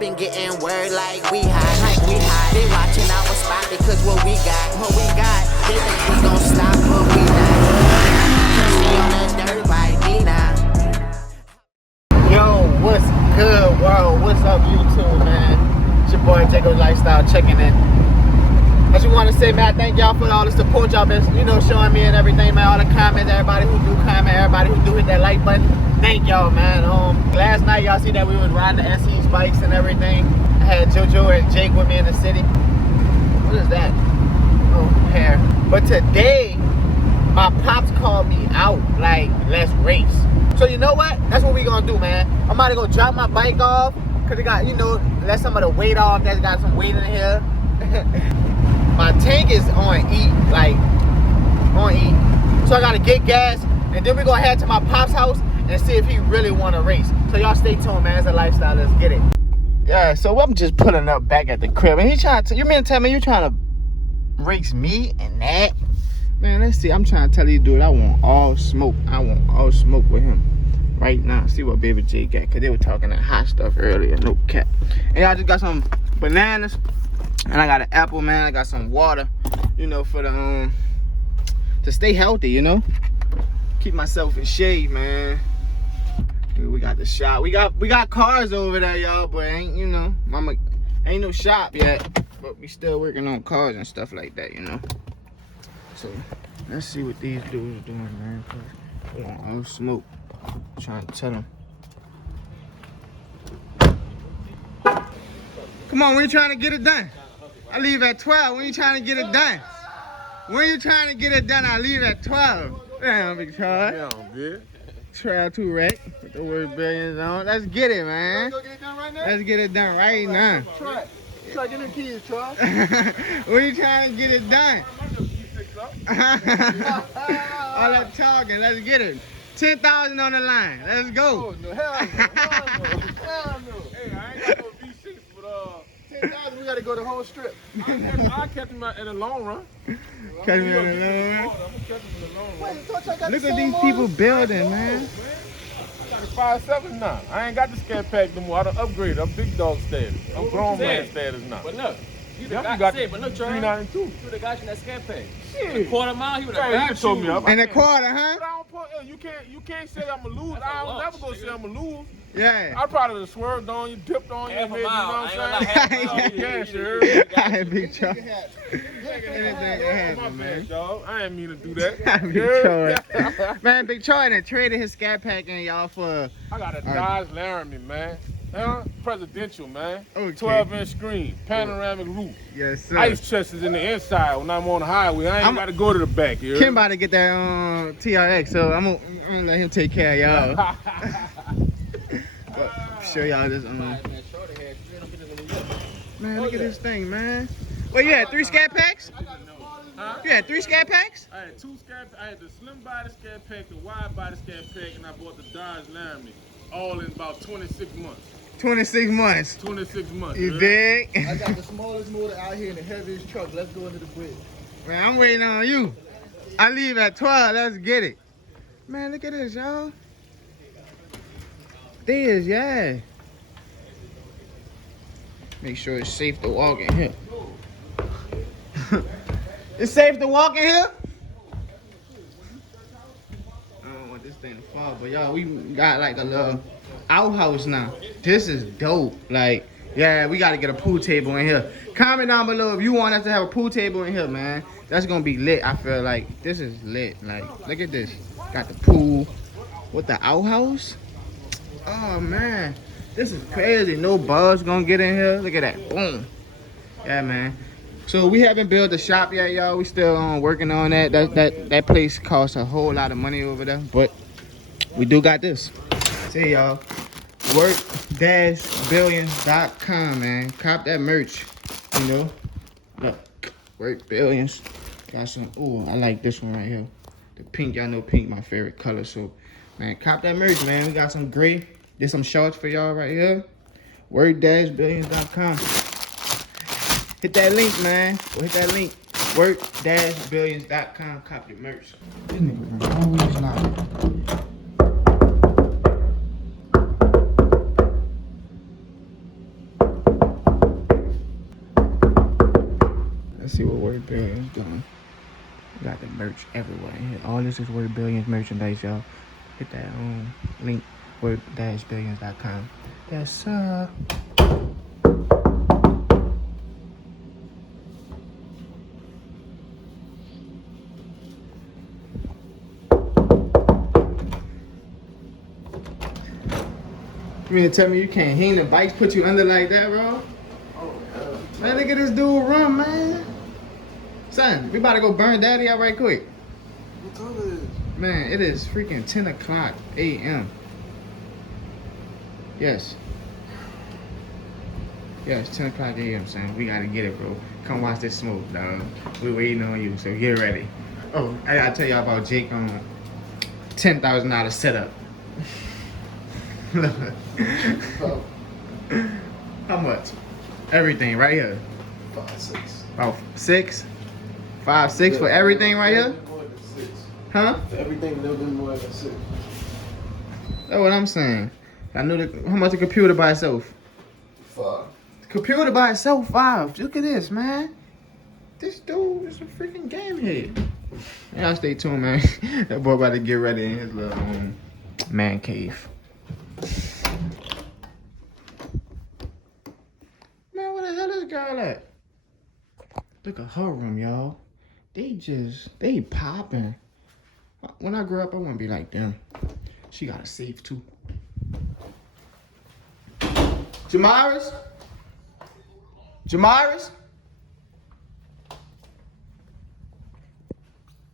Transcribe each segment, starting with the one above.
been getting word like we hot. They watching our spot because what we got. They think we gon' stop, but we not. Cause we on the dirt like me now. Yo, what's good, world? What's up, YouTube, man? It's your boy Jacob Lifestyle checking in. I just want to say, man, I thank y'all for all the support y'all been, showing me and everything, man. All the comments, everybody who do comment, everybody who do hit that like button. Thank y'all, man. Last night y'all see that we was riding the SE's bikes and everything. I had JoJo and Jake with me in the city. What is that? Oh, hair. But today, my pops called me out, like, let's race. So you know what? That's what we gonna do, man. I'm about to go drop my bike off, cause it got, let some of the weight off. That's got some weight in here. My tank is on E, like, on E. So I gotta get gas, and then we gonna head to my pop's house and see if he really wanna race. So y'all stay tuned, man. It's a lifestyle, let's get it. Yeah, so I'm just pulling up back at the crib, and he trying to, you mean to tell me you trying to race me and that? Man, let's see. I'm trying to tell you, dude, I want all smoke. I want all smoke with him right now. See what Baby J got, because they were talking that hot stuff earlier. No cap. And I just got some bananas, and I got an apple, man. I got some water, for the, to stay healthy, Keep myself in shape, man. We got the shop. We got cars over there, y'all, but ain't, mama, ain't no shop yet. But we still working on cars and stuff like that, So let's see what these dudes doing, man. They want all smoke. I'm trying to tell them. Come on, when you trying to get it done? I leave at 12. When you trying to get it done? When you trying to get it done, I leave at 12. Damn, big Troy. Yeah, I'm good. Try to wreck. Put the word billions on. Let's get it, man. Go get it done right now? Let's get it done right now. Try get them keys, Troy. When you trying to get it done? All that talking, let's get it. 10,000 on the line. Let's go. Oh, no, hell no. Hell no. Hey, I ain't got no V6, but 10,000, we gotta go the whole strip. I kept him in the long run. Catch me in the long run. I'm gonna catch him in the long run. Look at these people building, man. I got a 5.7 now. I ain't got the scat pack no more. I done upgraded. I'm big dog status. I'm grown man status now. But look, you the Y'all guy. got But look, Charles, 392. you the guy in that scat pack. Shit. A quarter mile, he would Hey, have you told me up. In a quarter, huh? But I don't put, you can't say I'm going to lose. I don't never go say I'm going to lose. Yeah. I probably have swerved on you, dipped on you, Half a you know mile. what I I'm ain't saying? gonna lie, half a mile. Yeah, sure. I big Troy. Anything can happen, man. Dog. I ain't mean to do that. Big Troy. Man, Big Troy done traded his scat pack in y'all for. I got a Dodge Laramie, man. Presidential, man. Okay. 12-inch screen, panoramic roof. Yes, sir. Ice chest is in the inside when I'm on the highway. I ain't got to go to the back here. Kim about to get that TRX, so I'm gonna let him take care of y'all. Show y'all this. Man, look at this thing, man. Well, you had 3 scat packs? Huh? You had 3 scat packs? I had 2 scat. I had the slim body scat pack, the wide body scat pack, and I bought the Dodge Laramie, all in about 26 months. 26 months. 26 months. You dig? I got the smallest motor out here and the heaviest truck. Let's go into the bridge. Man, I'm waiting on you. I leave at 12. Let's get it. Man, look at this, y'all. This, yeah. Make sure it's safe to walk in here. It's safe to walk in here? I don't want this thing to fall, but y'all, we got like a little outhouse now. This is dope. Like, yeah, we got to get a pool table in here. Comment down below if you want us to have a pool table in here, man. That's going to be lit. I feel like this is lit. Like, look at this. Got the pool with the outhouse. Oh, man. This is crazy. No bugs going to get in here. Look at that. Boom. Yeah, man. So we haven't built the shop yet, y'all. We still working on that. That place costs a whole lot of money over there. But we do got this. See, y'all. Work-billions.com, man. Cop that merch. Look. Work Billions. Got some. Ooh, I like this one right here. The pink. Y'all know pink my favorite color. So, man, cop that merch, man. We got some gray. There's some shorts for y'all right here. Work-billions.com. Hit that link, man. Go hit that link. Work-billions.com. Cop your merch. This nigga always lying. see what Worth Billions doing. We got the merch everywhere. All this is Worth Billions merchandise, y'all. Hit that link, worth-billions.com. Yes, sir. You mean to tell me you can't hang the bikes, put you under like that, bro? Oh, hell. Man, look at this dude run, man. Son, we about to go burn daddy out right quick. What time it is? Man, it is freaking 10 o'clock a.m. Yes. Yes, 10 o'clock a.m., son. We gotta get it, bro. Come watch this smoke, dog. We waiting on you, so get ready. Oh, I gotta tell y'all about Jake on $10,000 setup. Oh, How much? Everything right here. 5, 6. About 6? 5, 6 for everything right here? More than 6. Huh? Everything a little bit more than 6. That's what I'm saying. I knew how much a computer by itself? 5. Computer by itself, 5. Look at this, man. This dude is a freaking game head. Y'all stay tuned, man. That boy about to get ready in his little man cave. Man, where the hell is this girl at? Look at her room, y'all. They popping. When I grow up, I want to be like them. She got a safe too. Jamaris? Jamaris?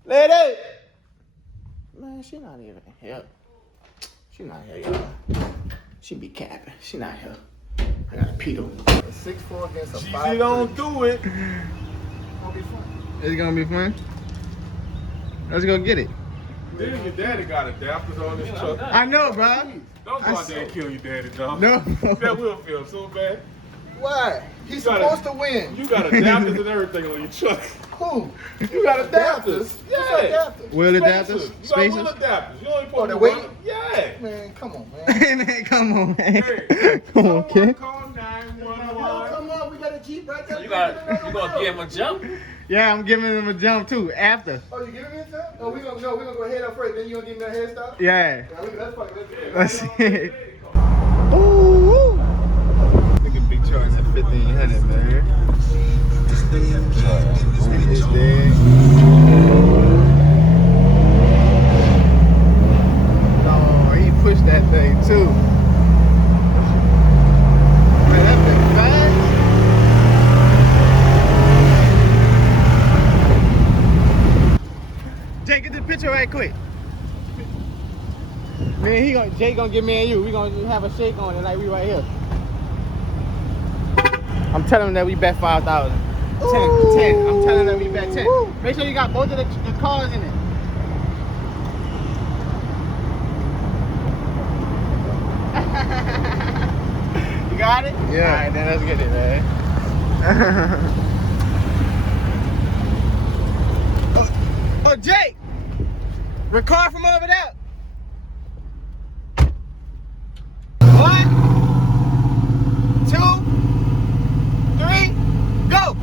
Lady! Man, she not even here. She not here, y'all. She be capping. She not here. I got a pedo. 6'4" against a She 5'3". don't do it. Gonna be fun. It's gonna be fun. Let's go get it. Then your daddy got adapters on his truck. I know, bro. Don't go out there and kill your daddy, dog. No. That will feel so bad. Why? He's You gotta- supposed to win. You got adapters and everything on your truck. Who? You got adapters. Yeah. Yeah. Wheel adapters? You got Spacers? wheel adapters. You only Oh, put the the weight? weight? Yeah. Man, come on, man. Hey, man, come on, man. Hey, Come on, kid. Call 911. Come on, we got a Jeep right there. You gonna give him a jump? Yeah, I'm giving him a jump too, after. Oh, you giving me a jump? Oh, we gonna go head up first, then you gonna give me a head start? Yeah. Let's fuck it. Let's see. Ooh. Look at Big Charge at 1500, man. It's dead. Oh, he pushed that thing too. Man, that thing fast. Jay, get the picture right quick. Man, Jay gonna get me and you. We gonna have a shake on it like we right here. I'm telling him that we bet 5,000. 10. I'm telling him that we bet 10. Make sure you got both of the cars in it. You got it? Yeah. All right, then let's get it, man. Oh, Jake! Record from over there. 1, 2, 3, go!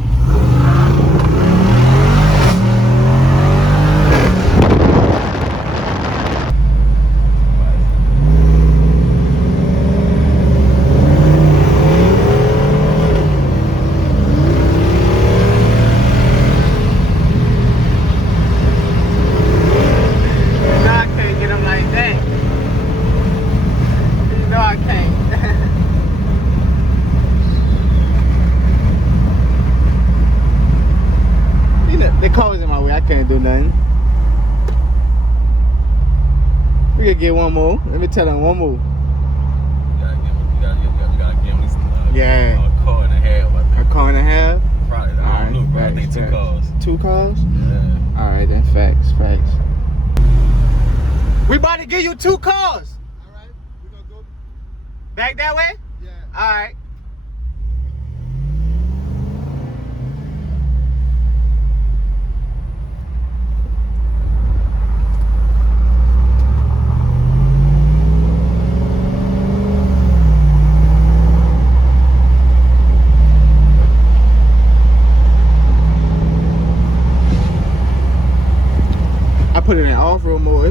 Can't do nothing. We could get one more. Let me tell them one more. You gotta give him this Yeah. a car and a half, I think. A car and a half? Probably, I don't know, bro. I think 2 cars. 2 cars? Yeah. Alright then, facts. We about to give you 2 cars. Alright, we gonna go. Back that way? Yeah. Alright.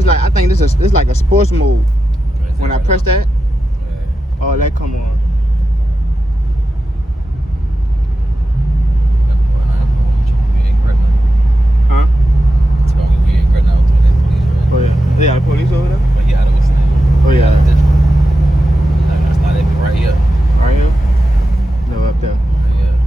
it's like I think this is it's like a sports mode. When I press that, oh, that come on. Huh? Oh yeah, they got police over there. Oh yeah, Right here. are you? No, up there. Yeah.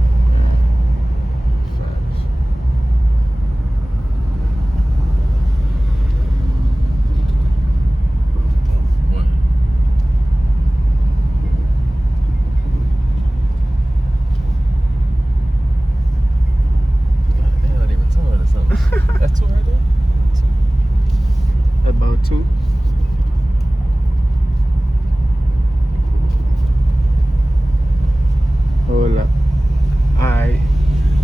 That's two right there? About 2. Hold up. Alright.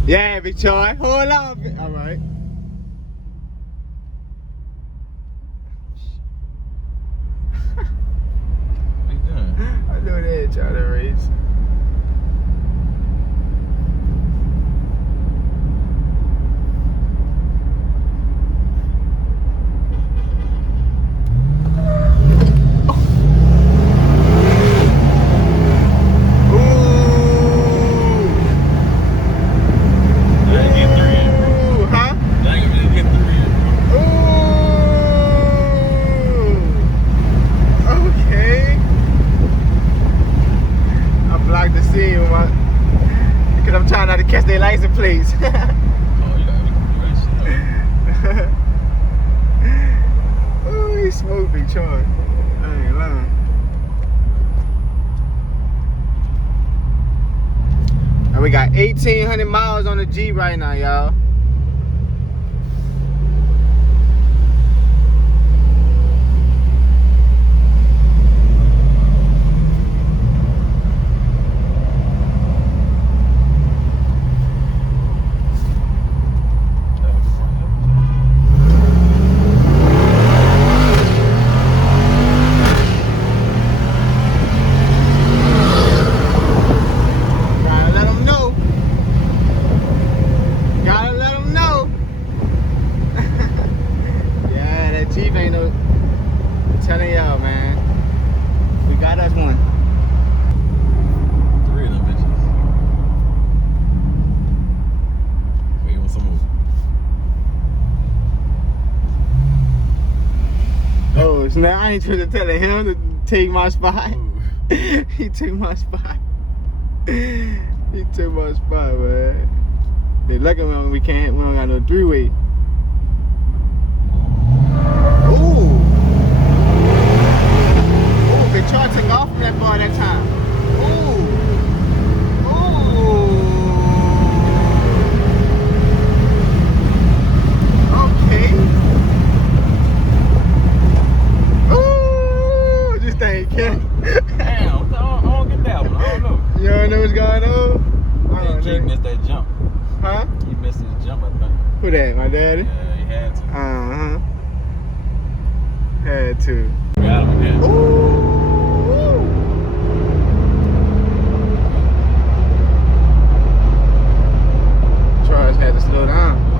Yeah, big Troy. Hold up. Alright. What you doing? I know they ain't trying to race. Because I'm trying not to catch their license plates. Oh, he smoked Big Troy. I ain't lying. And we got 1,800 miles on the Jeep right now, y'all. Now I ain't trying to tell him to take my spot. He took my spot. He took my spot, man. They lucky when we don't got no 3-way. Ooh. Ooh, Big Troy took off from that bar that time. Ooh. Ooh. Okay. Damn, I don't get that one. I don't know. You don't know what's going on? He missed that jump. Huh? He missed his jump, I think. Who that? My daddy? Yeah, he had to. Had to. Got him again. Ooh. Charles had to slow down.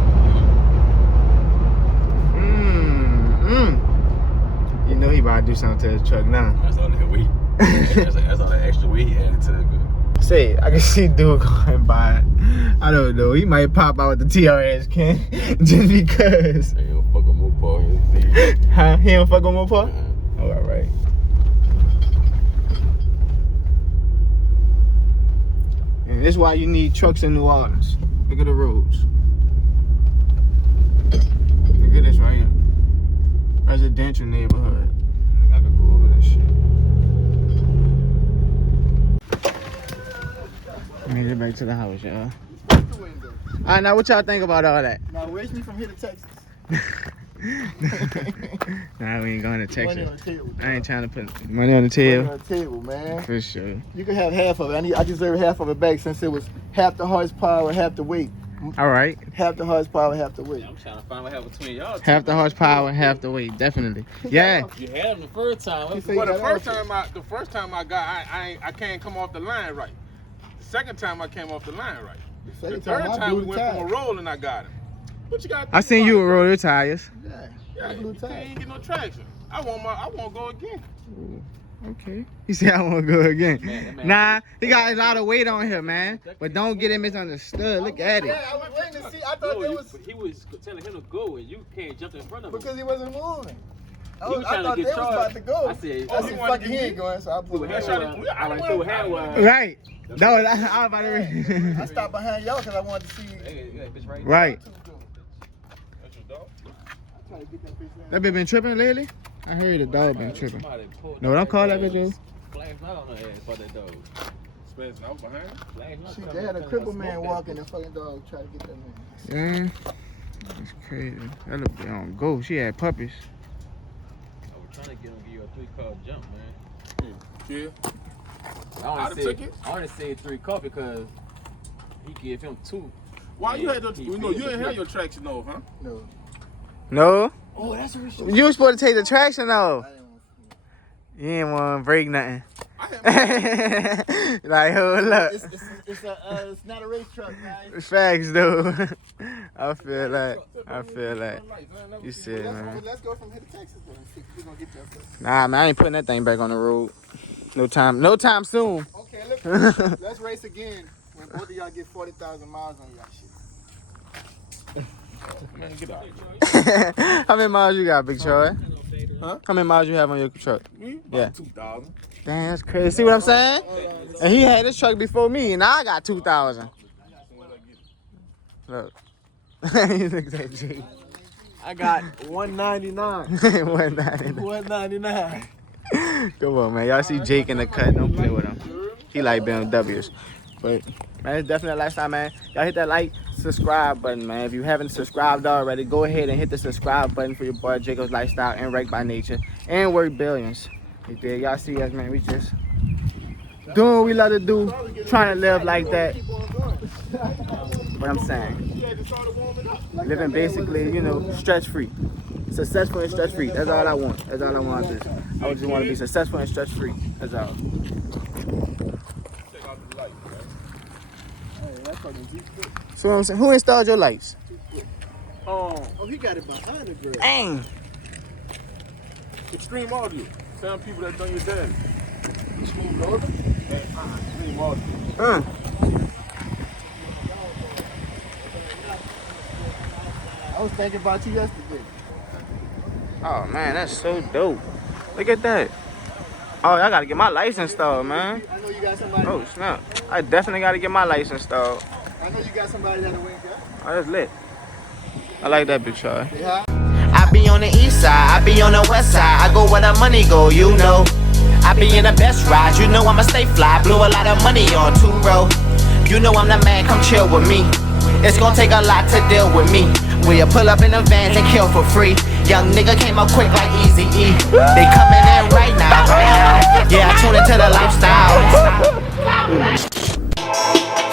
You know he about to do something to his truck now. That's all that weight. That's all that extra weight he added to the good. Say, I can see dude going by. I don't know. He might pop out with the TRS can just because. He don't fuck with Mopar. Huh? He don't fuck with Mopar? Oh, all right. And this is why you need trucks in New Orleans. Look at the roads. Look at this right here. Residential neighborhood. I could go over this shit. Let me get back to the house, y'all. Alright, now what y'all think about all that? Now, race me from here to Texas. Nah, we ain't going to Texas. Money on the table. I ain't trying to put money on the table. Money on the table, man. For sure. You can have half of it. I deserve half of it back since it was half the horsepower, half the weight. All right. Half the horsepower, half the weight. I'm trying to find what happened between y'all two. Half the horsepower, half the weight, definitely. Yeah. You had him the first time. He said Well, he the got first time I got, I can't come off the line right. The second time I came off the line right. The Second third I time blew we the went from a tire. roll and I got him. What you got? I seen you roll your tires. Yeah. got blue You tires. ain't get no traction. I want to go again. Okay. He said I want to go again. Man. Nah, he got a lot of weight on here, man. But don't get it misunderstood. Look at it. Yeah, I was waiting to see. I thought No, there you, was but he was telling him to go, and you can't jump in front of him. because he wasn't moving. He was I trying thought to they get was about charged. to go. I said, I said, fuck it, he ain't going, so I pulled hand him. wide. I like throw hand wide. Right. That was I was about to I stopped behind y'all because I wanted to see. Hey, bitch, right. Right. That's your dog. I tried to get that bitch down. That bitch been tripping lately? I heard the dog been tripping. Somebody pulled No, don't call that bitch over. Flash out on her ass for that dog. Spazzing out behind him. See, they had a crippled man walking, the fucking dog tried to get that man. Yeah. That's crazy. That little bitch on go. She had puppies. I was trying to get him to give you a 3-car jump, man. Yeah. I I'd have took it. only said 3-car because he gave him 2. Why you had He you didn't have your traction off, huh? No. No? Oh, that's what we should. You was supposed to take the traction off. I didn't want You ain't want to break nothing. I had Like, hold up. it's not a race truck, guys. Facts, though. I feel like. You said, man. Let's go from here to Texas then. See if we're gonna get there first. Nah, man, I ain't putting that thing back on the road. No time soon. Okay, let's race again when both of y'all get 40,000 miles on y'all shit. man, get out. How many miles you got, Big Troy? Huh? How many miles you have on your truck? Me? Yeah. About 2,000. Damn, that's crazy. See what I'm saying? And he had his truck before me, and now I got 2,000. Look. He looks at Jake. I got 199. 199. 199. Come on, man. Y'all see Jake in the cut. Don't play with him. He like BMWs. But, man, it's definitely a lifestyle, man. Y'all hit that like, subscribe button, man. If you haven't subscribed already, go ahead and hit the subscribe button for your boy Jacob's Lifestyle and Wreck by Nature and Work Billions. You dig? Y'all see us, man. We just doing what we love to do, trying to live like that. What I'm saying. Living basically, you know, stress-free. Successful and stress-free. That's all I want. That's all I want to do. I just want to be successful and stress-free. That's all. So what I'm saying, who installed your lights? Oh, he got it behind the grill. Dang. Extreme audio. Tell people that done your daddy. Extreme audio? Extreme audio. I was thinking about you yesterday. Oh man, that's so dope. Look at that. Oh, I gotta get my license installed, man. I know you got somebody. Oh snap. I definitely gotta get my license installed. I know you got somebody that'll wake up. Oh, that's lit. I like that bitch, Troy. Yeah. I be on the east side, I be on the west side. I go where the money go, you know. I be in the best rides, you know I'ma stay fly. Blew a lot of money on 2-row. You know I'm the man, come chill with me. It's gonna take a lot to deal with me. We'll pull up in the vans and kill for free. Young nigga came up quick like Easy E. They coming in right now. Yeah, I tune into the lifestyle.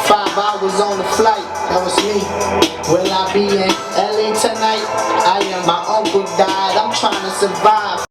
5 hours on the flight, that was me. Will I be in LA tonight? I am. My uncle died, I'm trying to survive.